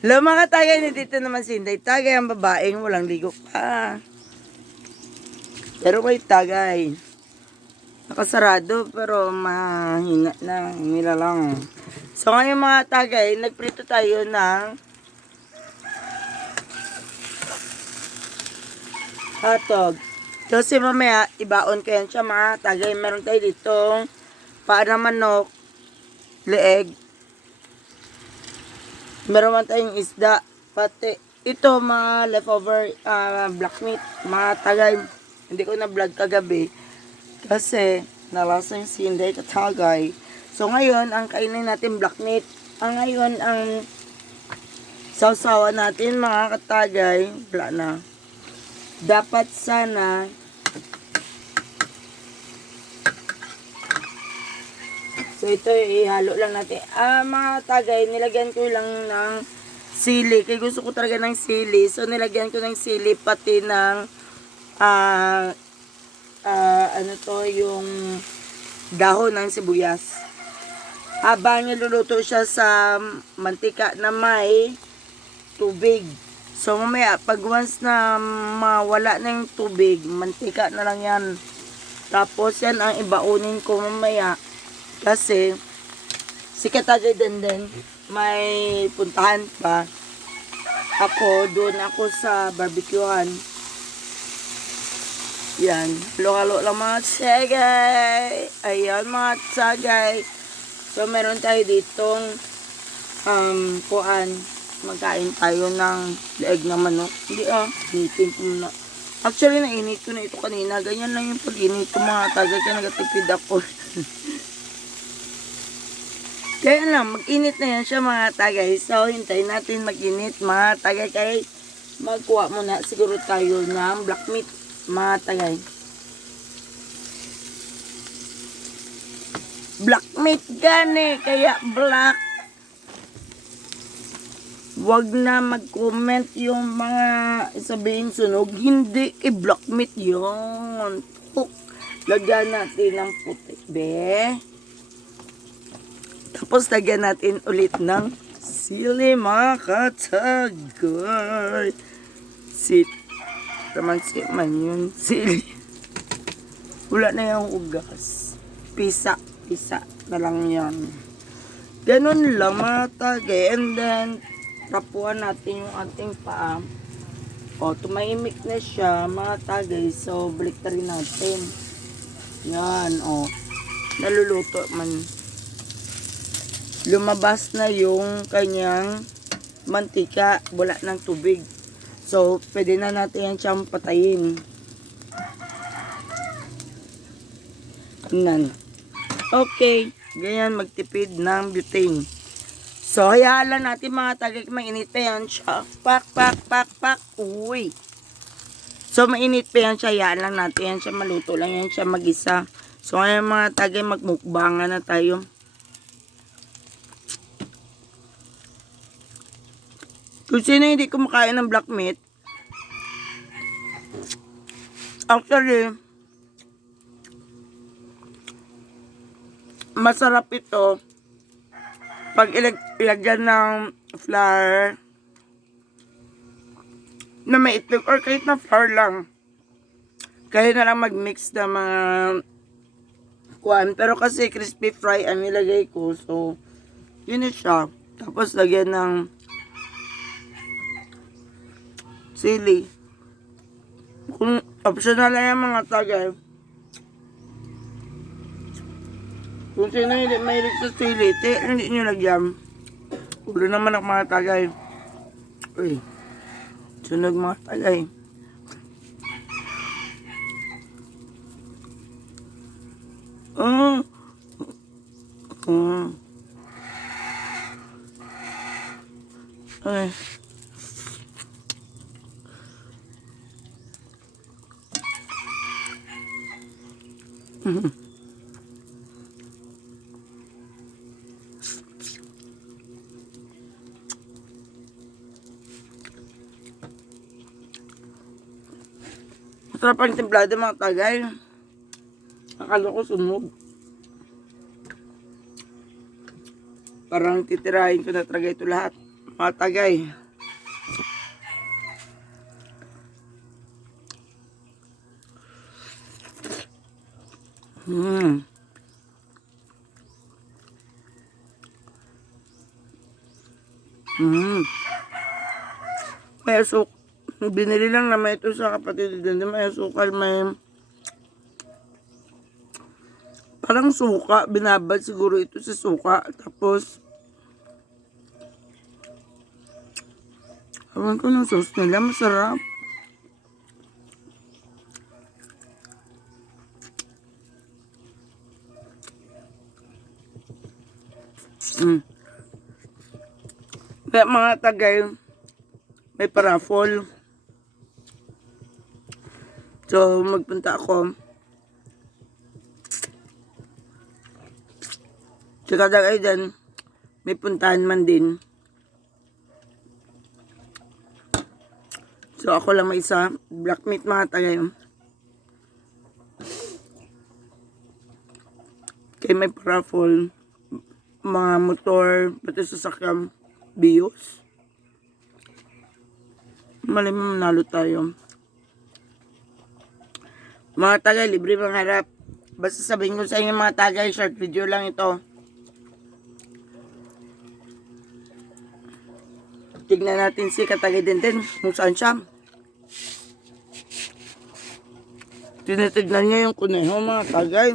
Hello mga tagay, dito naman si Inday. Tagay ang babaeng walang ligo pa. Pero kay tagay, nakasarado pero mahina na, nila lang. So ngayon mga tagay, nagprito tayo ng hotdog. Kasi mamaya, ibaon ko yan siya mga tagay. Meron tayo ditong paa ng manok, leeg. Meron man tayong isda, pati ito mga leftover black meat, mga tagay. Hindi ko na vlog kagabi kasi nalasang si Inday katagay. So ngayon, ang kainin natin black meat. Ang ngayon, ang sausawa natin mga katagay, wala na. Dapat sana so ito ihalo lang natin. Mga tagay, nilagyan ko lang ng sili. Kaya gusto ko talaga ng sili. So nilagyan ko ng sili pati ng ano to, yung dahon ng sibuyas. Habang niluluto siya sa mantika na may tubig. So mamaya, pag once na mawala na yung tubig, mantika na lang yan. Tapos yan ang ibaunin ko mamaya. Kasi, si Katagay din may puntahan pa. Doon ako sa barbecuehan. Yan. Halo-halo lang mga tsagay. Ayan mga tsagay. So, meron tayo ditong magkain tayo ng leeg na manok. Hindi initin ko muna. Actually, nainit ko na ito kanina. Ganyan lang yung pag-init ko mga tagay. Kaya nagatipid ako. Kaya lang, mag-init na yan siya mga tagay. So, hintayin natin mag-init mga tagay. Kaya magkuha muna siguro tayo ng black meat mga tagay. Black meat gani, kaya black. Wag na mag-comment yung mga sabihin sunog. Hindi, black meat yun. Lagyan natin ng puti, be. Tapos lagyan natin ulit ng sili mga katagay. Taman yun. Sili. Wala na yung ugas. Pisa na lang yan. Ganun lang mga tagay. And then, tapuan natin yung ating paa. Tumahimik na siya mga tagay. So, balik na rin natin. Yan, naluluto man. Lumabas na yung kanyang mantika, wala ng tubig. So, pwede na natin yan siyang patayin. Tingnan. Okay, ganyan magtipid ng butane. So, hayaan lang natin mga tagay, mainit pa yan siya. Pak. Uy. So, mainit pa yan siya, hayaan lang natin yan siya, maluto lang yan siya mag-isa. So, ngayon mga tagay, magmukbangan na tayo. Kung sino hindi kumakain ng black meat, actually, masarap ito pag ilagyan ng flour na may itlog or kahit na flour lang. Kaya na lang mag-mix na mga kuwan. Pero kasi crispy fry ang nilagay ko. So, yun na siya. Tapos lagyan ng sili. Kung optional lang yung mga tagay. Kung sino hindi mahilig sa sili, hindi nyo lagyan. Ulo naman ang mga tagay. Uy, sunog mga tagay. Ay. Masarap ang templado mga tagay. Akala ko sunog. Parang titirahin ko na talaga ito lahat. Mga tagay. Mm. Mm. May asuk. Binili lang naman ito sa kapatid din. May asukal, may parang suka. Binabad siguro ito sa suka. Tapos, awan ko ng sauce nila. Masarap. Mm. Kaya mga tagay, may paraffol. So, magpunta ako. Tsaka tagay din, may puntahan man din. So, ako lang may isa. Black meat mga tagay. Kaya may paraffol. Mga motor, pati sasakyan, bios. Malay mo manalo tayo. Mga tagay, libre mangharap. Basta sabihin ko sa inyo mga tagay, short video lang ito. Tignan natin si Katagay din kung saan siya. Tinitignan niya yung kuneho mga tagay.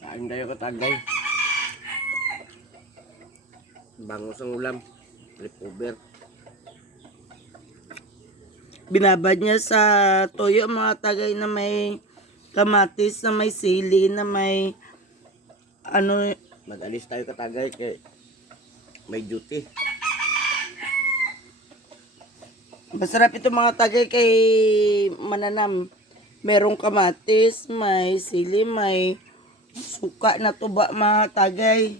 Kain tayo Katagay. Bangus ang ulam. Leftover. Binabad niya sa toyo mga tagay na may kamatis, na may sili, na may ano. Mag-alis tayo Katagay kay may duty. Masarap ito mga tagay kay mananam. Merong kamatis, may sili, may suka na tuba mga tagay.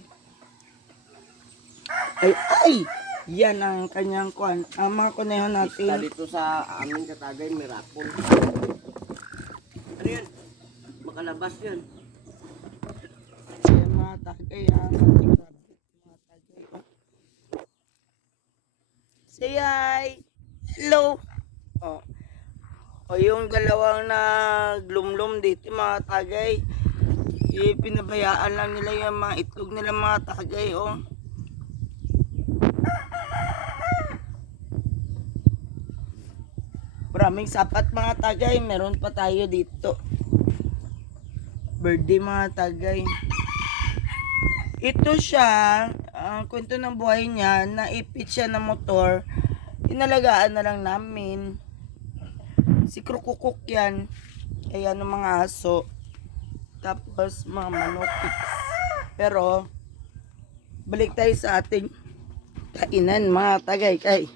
Ay! Yan ang kanyang kwan. Ang mga kuneho Pista natin. dito sa amin Katagay, may rapol. Ano yan? Makalabas yan. Yan mga tagay. Ang ating rabbit. Mga tagay. Say hi! Hello! O yung dalawang naglumlum dito mga tagay. Pinabayaan lang nila yung mga itlog nila mga tagay. Maraming sapat mga tagay. Meron pa tayo dito. Birthday mga tagay. Ito siya, ang kwento ng buhay niya, naipit siya ng motor. Inalagaan na lang namin. Si Krukukuk yan. Kaya ng mga aso. Tapos mga manokits. Pero, balik tayo sa ating kainan mga tagay. Kay,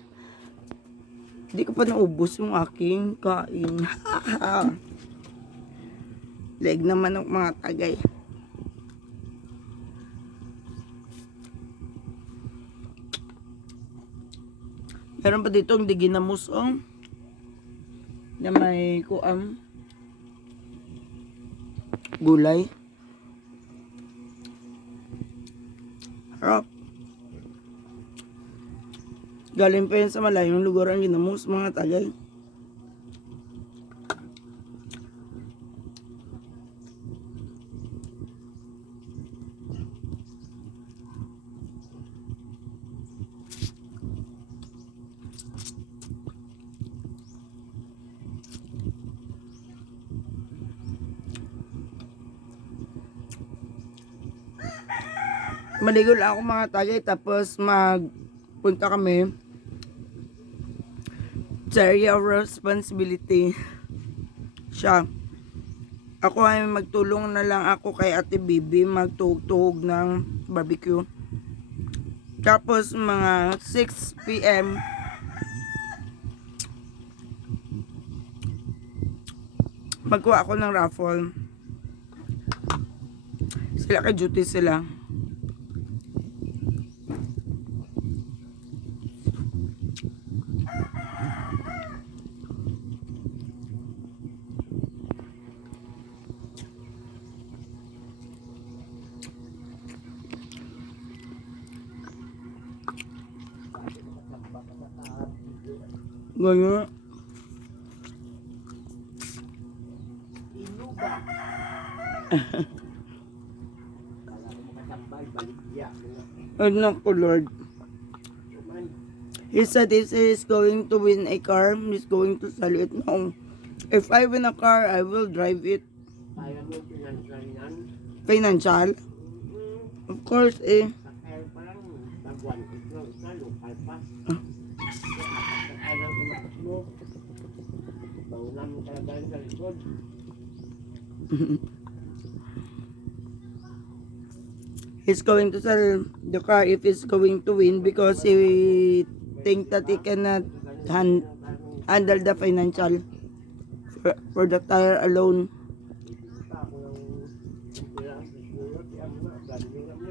hindi ko pa naubos yung aking kain. Leg na manok mga tagay. Meron pa dito ang diginamus na may kuam gulay. Harap. Galing pa yan sa malayong lugar ang ginamos mga tagay. Maligo lang ako mga tagay, tapos magpunta kami sa area of responsibility. Siya, ako ay magtulong na lang ako kay Ate Bibi magtuhog-tuhog ng barbecue. Tapos mga 6 PM magkuha ako ng raffle. Sila kay duty sila. Ganyan. Inuga. Kala ko makasambal, baligya. Ay, naku, Lord. Kuman, He said if he is going to win a car, he's going to sell it. No. If I win a car, I will drive it. kaya mo pinansalingan. Financial? Of course, eh. Sakay pa lang, tagwan. Isa, lokal pa. Sakay lang umakas mo. Baunan mo talaga sa likod. He's going to sell the car if he's going to win because he think that he cannot handle the financial for the tire alone. Ako lang, kaya siguro, kaya mo na, ganyan kami.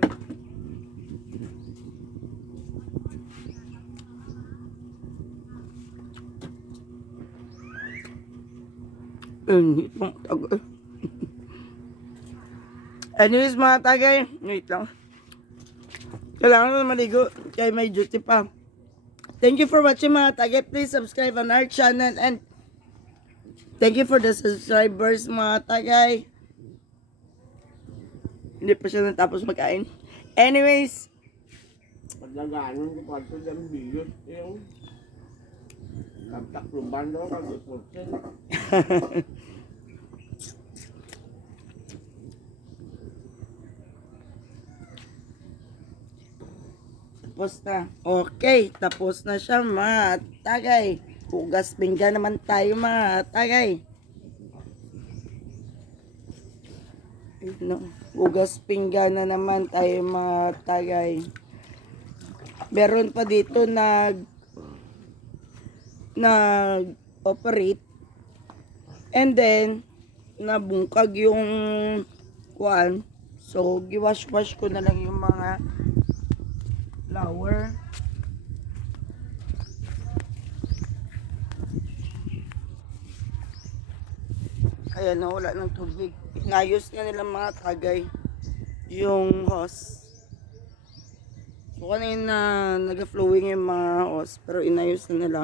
Itong tagay. Anyways mga tagay, wait lang. Kailangan na maligo kaya may duty pa. Thank you for watching mga tagay. Please subscribe on our channel and thank you for the subscribers mga tagay. Hindi pa siya natapos magkain. Anyways, Pagdaganon ko pa ito ng biyot. Yung kaptakluban daw, kag-iporsen. tapos na. Okay, tapos na siya mga tagay. Hugas pinggan naman tayo mga tagay. No, hugas pinggan na naman tayo mga tagay. Meron pa dito nag-operate and then nabungkag yung kuan. So, giwash-wash ko na lang yung mga flower. Kaya nawala ng tubig. Inayos na nila mga tagay yung hose. So kanina nag-flowing yung mga hose pero inayos na nila.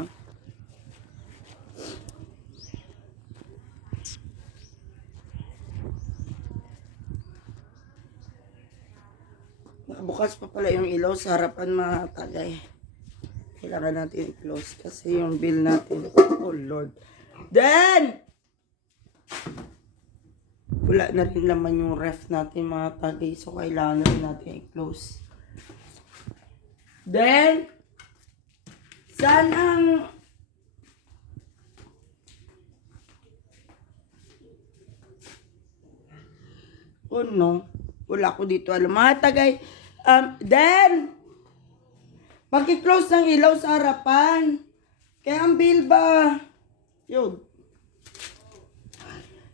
Nakabukas pa pala yung ilaw sa harapan mga tagay. Kailangan natin i-close kasi yung bill natin. Oh Lord. Then! Wala na rin naman yung ref natin mga tagay. So kailangan na rin natin i-close. Then, saan ang oh no, wala ko dito alam. Mga tagay, then, paki-close ng ilaw sa harapan. Kaya ang bill ba? Yun.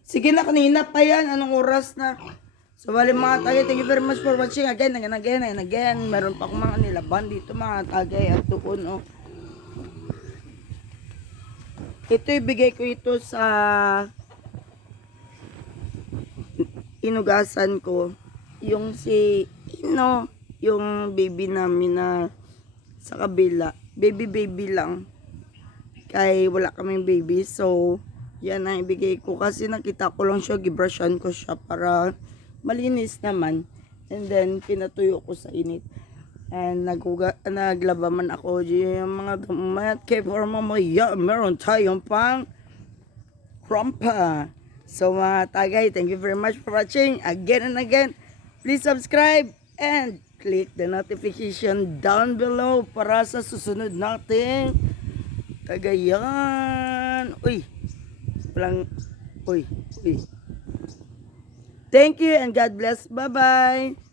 Sige na, kanina pa yan. Anong oras na? So, bali mga tagay, thank you very much for watching again and again and again. Meron pa akong mga nilaban dito mga tagay at doon, oh. Ito, ibigay ko ito sa inugasan ko. Yung si Ino, yung baby namin na sa kabila. Baby lang. Kaya wala kaming baby. So, yan ang ibigay ko. Kasi nakita ko lang siya, gibrushan ko siya para malinis naman. And then, pinatuyo ko sa init. And naglaba man ako yung mga dumat. Kaya for mamaya, meron tayong pang rampa. So mga tagay, thank you very much for watching again and again. Please subscribe and click the notification down below para sa susunod nating Cagayan. Uy, walang, uy. Thank you and God bless. Bye-bye.